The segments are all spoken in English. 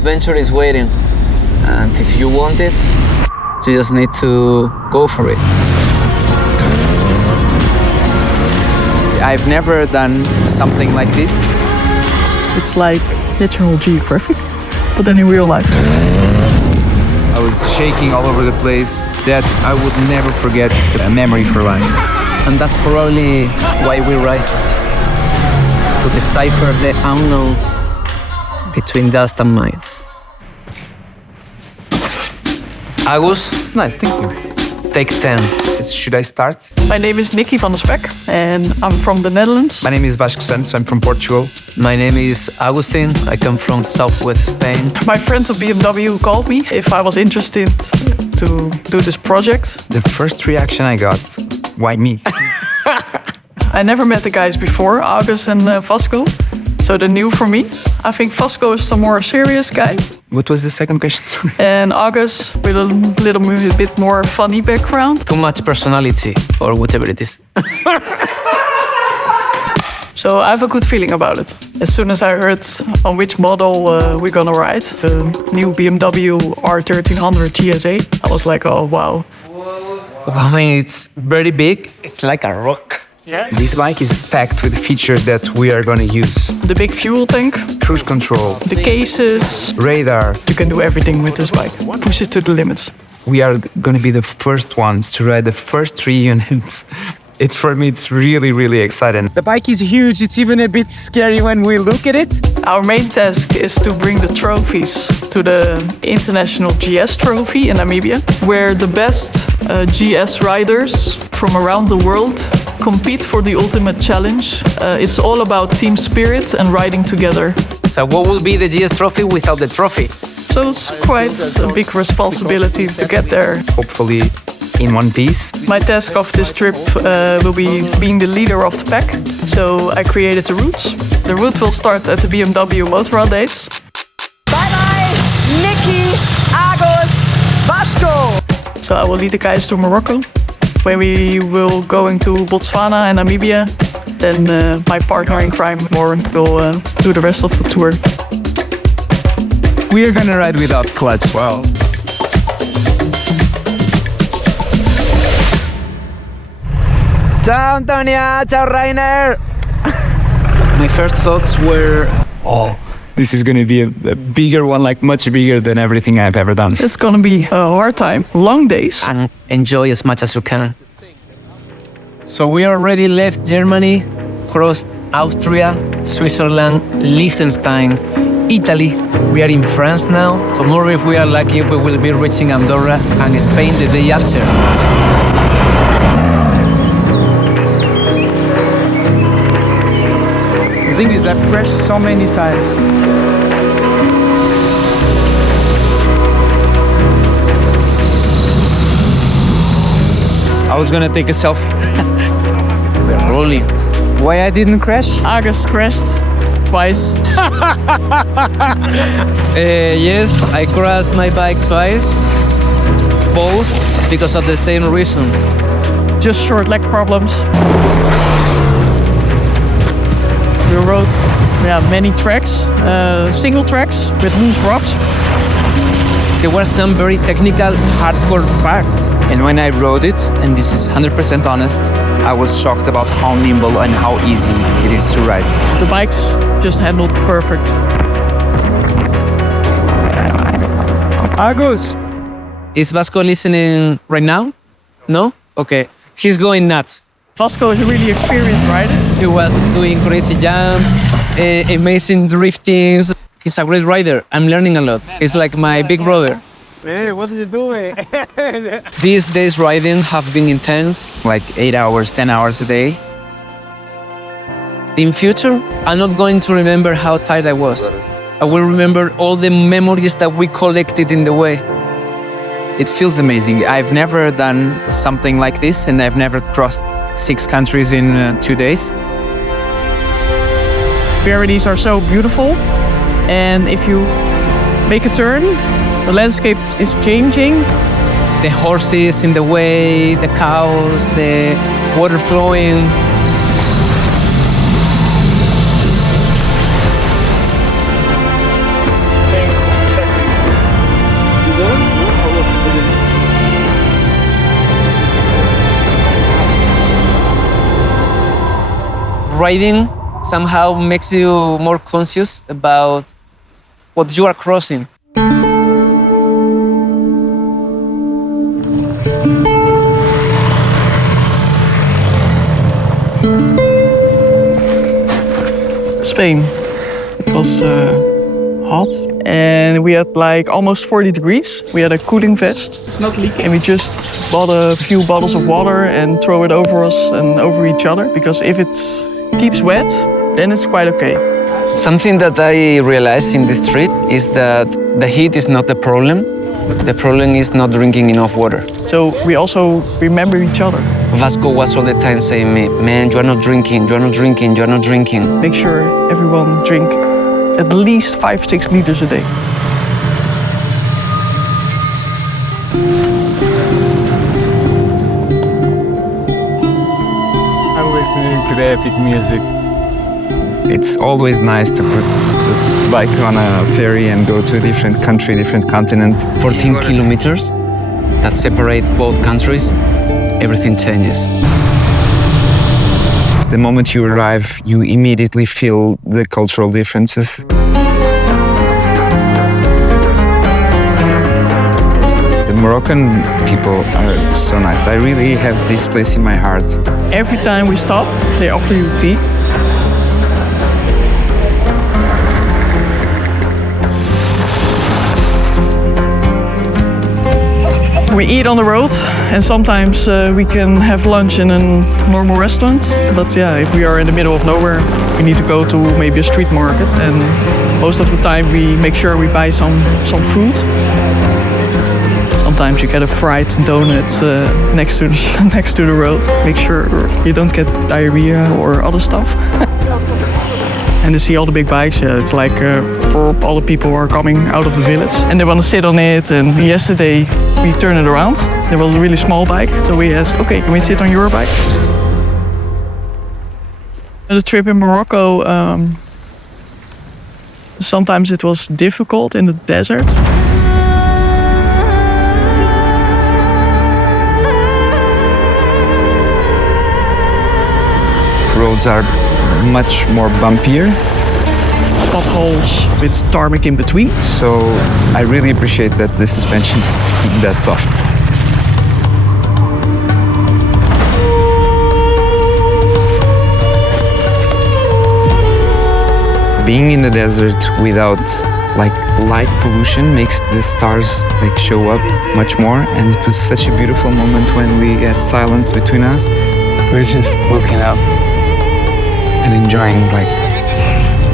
adventure is waiting. And if you want it, you just need to go for it. I've never done something like this. It's like National Geographic, but then in real life. I was shaking all over the place. That I would never forget. It's a memory for life. And that's probably why we ride. To decipher the unknown between dust and minds. Agus, Nice, thank you. take 10. Should I start? My name is Nikki van der Spek and I'm from the Netherlands. My name is Vasco Santos. I'm from Portugal. My name is Agustin. I come from southwest Spain. My friends of BMW called me if I was interested to do this project. The first reaction I got, why me? I never met the guys before, August and Vasco, so they're new for me. I think Vasco is the more serious guy. What was the second question? And August with a little bit more funny background. Too much personality, or whatever it is. So I have a good feeling about it. As soon as I heard on which model we're gonna ride, the new BMW R1300 GSA, I was like, oh wow. I mean, it's very big. It's like a rock. Yeah. This bike is packed with features that we are gonna use. The big fuel tank, Cruise control, the cases. radar. You can do everything with this bike. Push it to the limits. We are gonna be the first ones to ride the first 3 units. For me, it's really, really exciting. The bike is huge. It's even a bit scary when we look at it. Our main task is to bring the trophies to the International GS Trophy in Namibia, where the best GS riders from around the world compete for the ultimate challenge. It's all about team spirit and riding together. So what will be the GS trophy without the trophy? So it's quite a big responsibility to get there. Hopefully in one piece. My task of this trip will be being the leader of the pack. So I created the routes. The route will start at the BMW Motorrad days. Bye bye, Nikki, Agus, Vasco. So I will lead the guys to Morocco, where we will go into Botswana and Namibia. Then my partner in crime, Warren, will do the rest of the tour. We are gonna ride without clutch. Wow. Ciao Antonia, ciao Rainer. My first thoughts were, Oh, this is gonna be a bigger one, like much bigger than everything I've ever done. It's gonna be a hard time, long days. and enjoy as much as you can. So we already left Germany, crossed Austria, Switzerland, Liechtenstein, Italy. We are in France now. Tomorrow, if we are lucky, we will be reaching Andorra and Spain the day after. The thing is, I've crashed so many times. I was gonna take a selfie. We're rolling. Why I didn't crash? August crashed twice. Yes, I crashed my bike twice. Both because of the same reason. Just short leg problems. We rode many tracks, single tracks with loose rocks. There were some very technical, hardcore parts. And when I rode it, and this is 100% honest, I was shocked about how nimble and how easy it is to ride. The bike's just handled perfect. Agus, Is Vasco listening right now? No? Okay. He's going nuts. Vasco is a really experienced rider. He was doing crazy jumps, amazing driftings. He's a great rider. I'm learning a lot. He's like my big brother. hey, what are you doing? These days riding have been intense. Like 8 hours, 10 hours a day. In future, I'm not going to remember how tired I was. I will remember all the memories that we collected in the way. It feels amazing. I've never done something like this, and I've never crossed 6 countries in 2 days. Pyrenees are so beautiful, and if you make a turn, the landscape is changing. The horses in the way, the cows, the water flowing. riding somehow makes you more conscious about what you are crossing. Spain. It was hot and we had like almost 40 degrees. We had a cooling vest. It's not leaking. And we just bought a few bottles of water and throw it over us and over each other, because if it keeps wet, then it's quite okay. Something that I realized in this trip is that the heat is not the problem. The problem is not drinking enough water. So we also remember each other. Vasco was all the time saying me, man, you're not drinking, you're not drinking, you're not drinking. Make sure everyone drink at least 5-6 liters a day. I'm listening to the epic music. It's always nice to put the bike on a ferry and go to a different country, different continent. 14 kilometers that separate both countries, everything changes. The moment you arrive, you immediately feel the cultural differences. The Moroccan people are so nice. I really have this place in my heart. Every time we stop, they offer you tea. We eat on the road, and sometimes we can have lunch in a normal restaurant. But yeah, if we are in the middle of nowhere, we need to go to maybe a street market. And most of the time we make sure we buy some food. Sometimes you get a fried donut next to the road. Make sure you don't get diarrhea or other stuff. And to see all the big bikes, yeah, it's like all the people are coming out of the village and they want to sit on it. And yesterday we turned it around. There was a really small bike, so we asked, okay, can we sit on your bike? The trip in Morocco, sometimes it was difficult in the desert. Roads are much more bumpier. Potholes with tarmac in between. So I really appreciate that the suspension is that soft. Being in the desert without like light pollution makes the stars like show up much more, and it was such a beautiful moment when we had silence between us. We're just looking up and enjoying like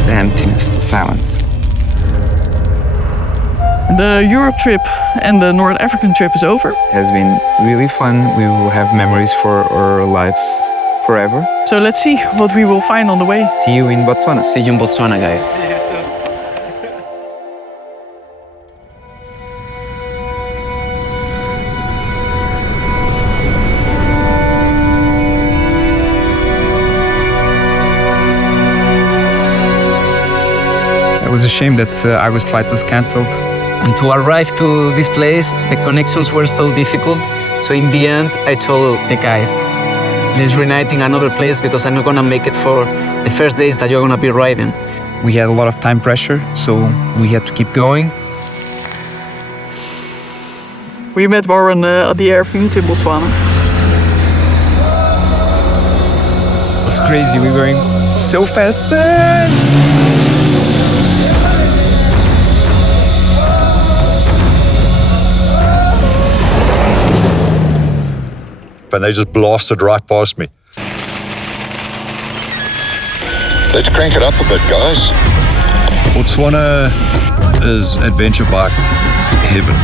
the emptiness, the silence. The Europe trip and the North African trip is over. It has been really fun. We will have memories for our lives forever. So let's see what we will find on the way. See you in Botswana. See you in Botswana, guys. It was a shame that Argos flight was cancelled. And to arrive to this place, the connections were so difficult. So in the end, I told the guys, let's reunite in another place because I'm not gonna make it for the first days that you're gonna be riding. We had a lot of time pressure, so we had to keep going. We met Warren at the airfield in Botswana. It's crazy, we were going so fast. And they just blasted right past me. Let's crank it up a bit, guys. Botswana is adventure bike heaven.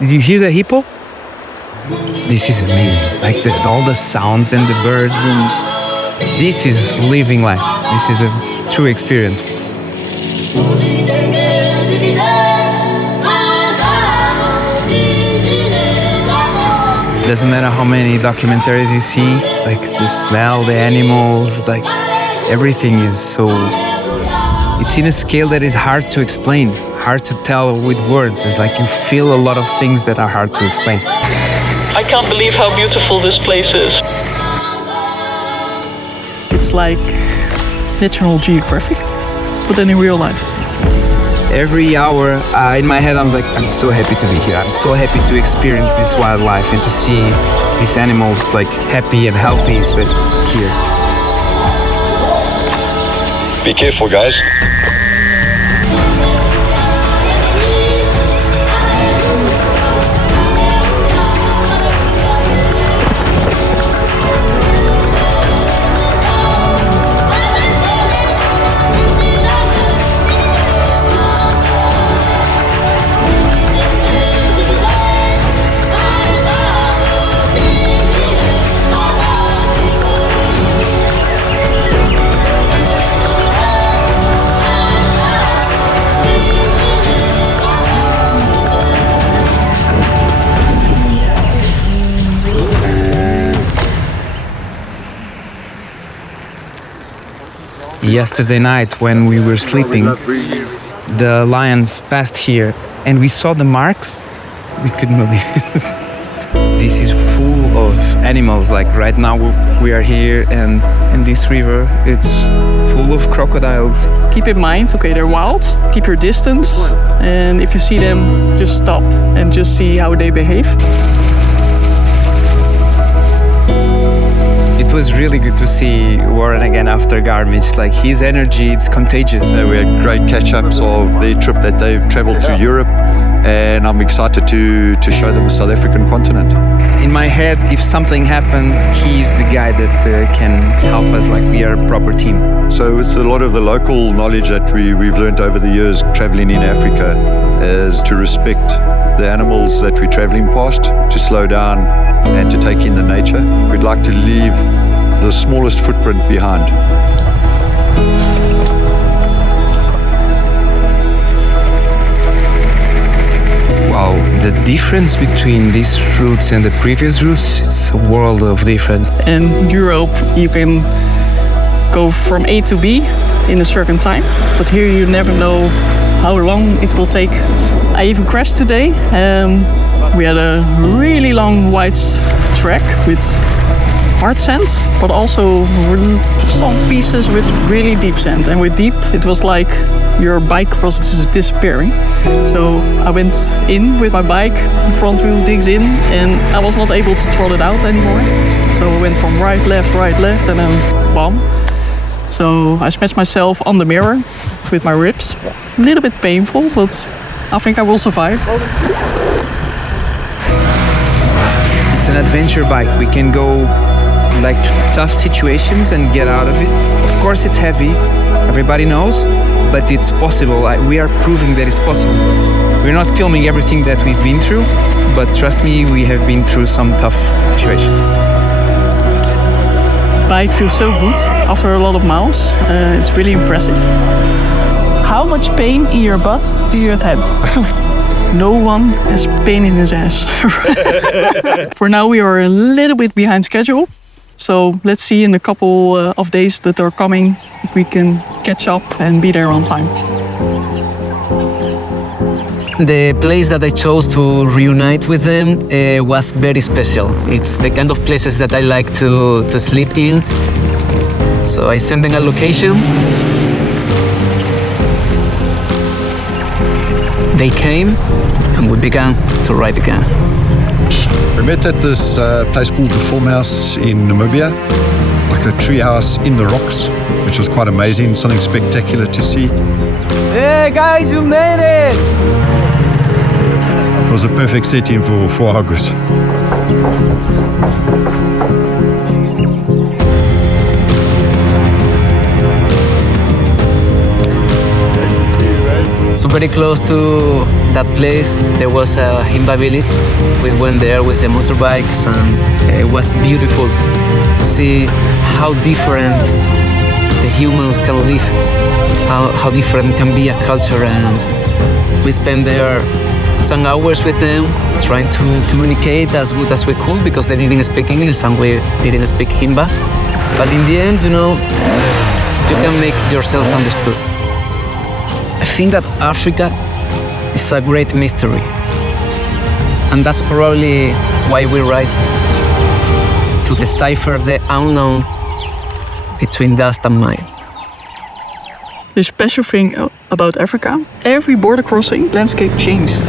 Did you hear the hippo? This is amazing. Like all the sounds and the birds, and this is living life. This is a true experience. Doesn't matter how many documentaries you see, like the smell, the animals, like everything is so, It's in a scale that is hard to explain, hard to tell with words. It's like you feel a lot of things that are hard to explain. I can't believe how beautiful this place is. It's like National Geographic, but then in real life. Every hour in my head, I'm like, I'm so happy to be here. I'm so happy to experience this wildlife and to see these animals like happy and healthy, but here. Be careful, guys. Yesterday night when we were sleeping, the lions passed here and we saw the marks. We couldn't believe it. This is full of animals. Like right now we are here and in this river it's full of crocodiles. Keep in mind, okay, they're wild. Keep your distance. And if you see them, just stop and just see how they behave. It was really good to see Warren again after Garmisch. Like his energy, it's contagious. We had great catch-ups of their trip that they've traveled to Europe, and I'm excited to show them the South African continent. In my head, if something happened, he's the guy that can help us. Like we are a proper team. So with a lot of the local knowledge that we've learned over the years traveling in Africa is to respect the animals that we're traveling past, to slow down and to take in the nature. We'd like to leave the smallest footprint behind. Wow, the difference between these routes and the previous routes, it's a world of difference. In Europe, you can go from A to B in a certain time, but here you never know how long it will take. I even crashed today. We had a really long wide track with hard sand, but also some pieces with really deep sand. And with deep, it was like your bike was disappearing. So I went in with my bike, the front wheel digs in, and I was not able to throttle it out anymore. So I went from right, left, and then bam. So I smashed myself on the mirror with my ribs. A little bit painful, but I think I will survive. It's an adventure bike. We can go like to tough situations and get out of it. Of course it's heavy, everybody knows, but it's possible. We are proving that it's possible. We're not filming everything that we've been through, but trust me, we have been through some tough situations. Bike feels so good after a lot of miles. It's really impressive. How much pain in your butt do you have had? No one has pain in his ass. For now, we are a little bit behind schedule. So let's see in a couple of days that are coming if we can catch up and be there on time. The place that I chose to reunite with them was very special. It's the kind of places that I like to sleep in. So I sent them a location. They came and we began to ride again. We met at this place called the Farmhouse in Namibia, like a tree house in the rocks, which was quite amazing, something spectacular to see. Hey guys, you made it! It was a perfect setting for August. So very close to that place, there was a Himba village. We went there with the motorbikes and it was beautiful to see how different the humans can live, how different can be a culture. And we spent there some hours with them trying to communicate as good as we could because they didn't speak English and we didn't speak Himba. But in the end, you know, you can make yourself understood. I think that Africa is a great mystery. And that's probably why we ride, to decipher the unknown between dust and miles. The special thing about Africa, every border crossing, landscape changed.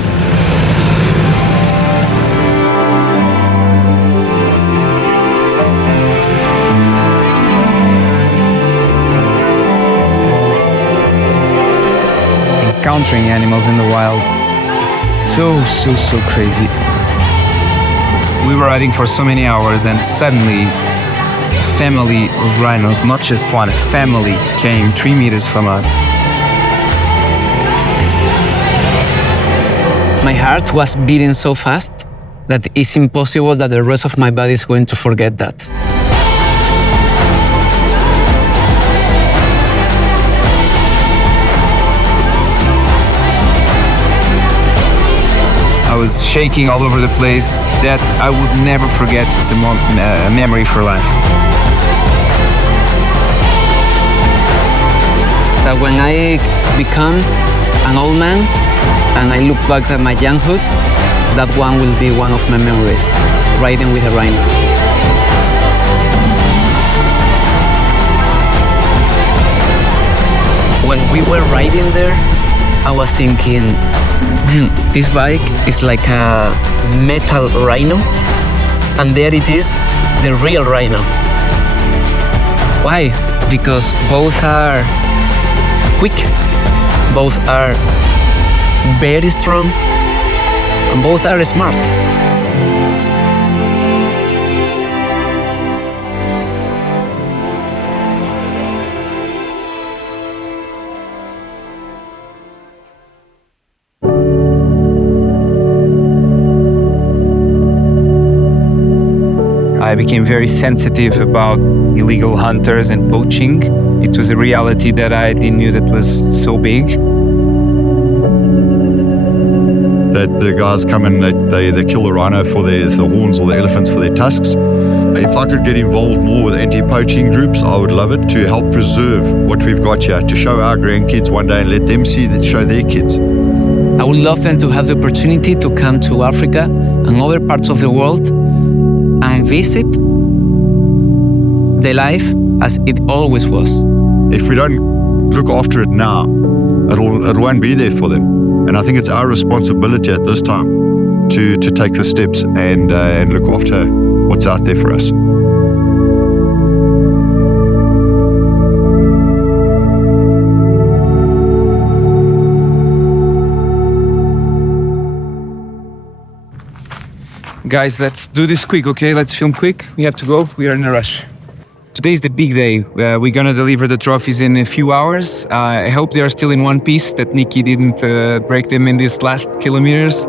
Encountering animals in the wild, it's so crazy. We were riding for so many hours and suddenly a family of rhinos, not just one, a family came 3 meters from us. My heart was beating so fast that it's impossible that the rest of my body is going to forget that. I was shaking all over the place. That I would never forget. It's a memory for life. That when I become an old man and I look back at my younghood, that one will be one of my memories, riding with a rhino. When we were riding there, I was thinking, this bike is like a metal rhino, and there it is, the real rhino. Why? Because both are quick, both are very strong, and both are smart. I became very sensitive about illegal hunters and poaching. It was a reality that I didn't know that was so big. That the guys come and they kill the rhino for the horns or the elephants for their tusks. If I could get involved more with anti-poaching groups, I would love it, to help preserve what we've got here, to show our grandkids one day and let them see that, show their kids. I would love them to have the opportunity to come to Africa and other parts of the world and visit the life as it always was. If we don't look after it now, it won't be there for them. And I think it's our responsibility at this time to take the steps and look after what's out there for us. Guys, let's do this quick, okay? Let's film quick. We have to go. We are in a rush. Today's the big day. We're gonna deliver the trophies in a few hours. I hope they are still in one piece, that Nicky didn't break them in these last kilometers.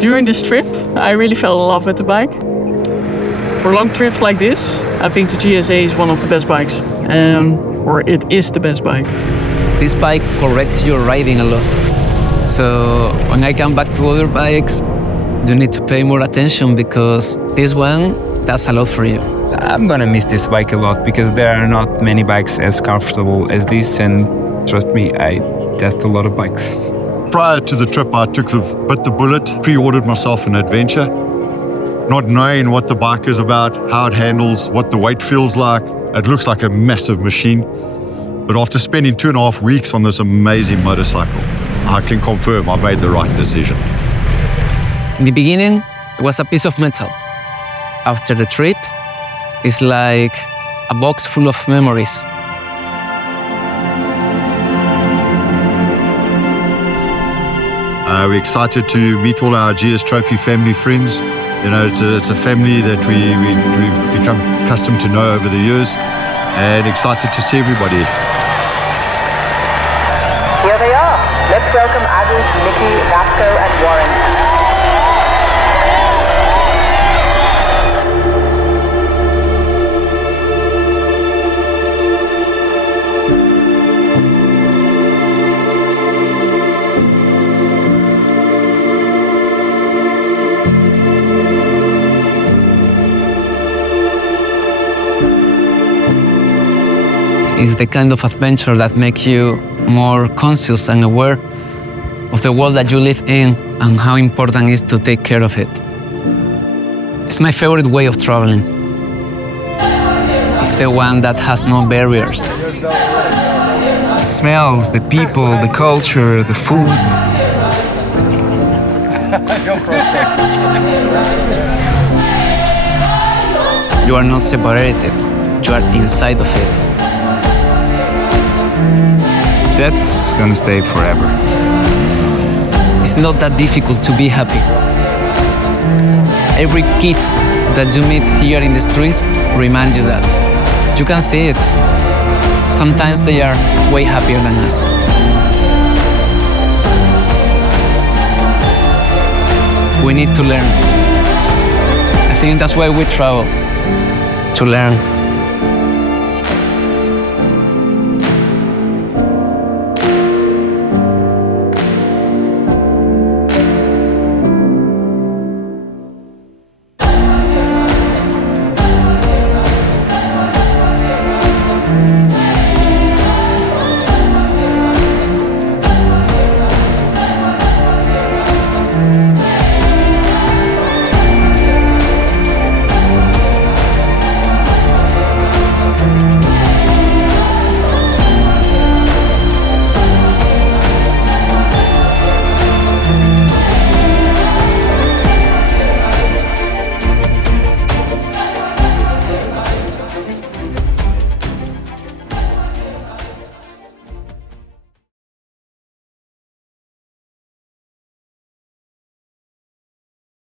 During this trip, I really fell in love with the bike. For long trips like this, I think the GSA is one of the best bikes. Or it is the best bike. This bike corrects your riding a lot. So when I come back to other bikes, you need to pay more attention because this one does a lot for you. I'm gonna miss this bike a lot because there are not many bikes as comfortable as this, and trust me, I test a lot of bikes. Prior to the trip, I bit the bullet, pre-ordered myself an adventure, not knowing what the bike is about, how it handles, what the weight feels like. It looks like a massive machine. But after spending 2.5 weeks on this amazing motorcycle, I can confirm I made the right decision. In the beginning, it was a piece of metal. After the trip, it's like a box full of memories. We're excited to meet all our GS Trophy family friends. You know, it's a family that we've become accustomed to know over the years, and excited to see everybody. Here they are. Let's welcome Agus, Nicky, Vasco, and Warren. is the kind of adventure that makes you more conscious and aware of the world that you live in and how important it is to take care of it. It's my favorite way of traveling. It's the one that has no barriers. The smells, the people, the culture, the food. You are not separated, you are inside of it. That's gonna stay forever. It's not that difficult to be happy. Every kid that you meet here in the streets reminds you that. You can see it. Sometimes they are way happier than us. We need to learn. I think that's why we travel, to learn.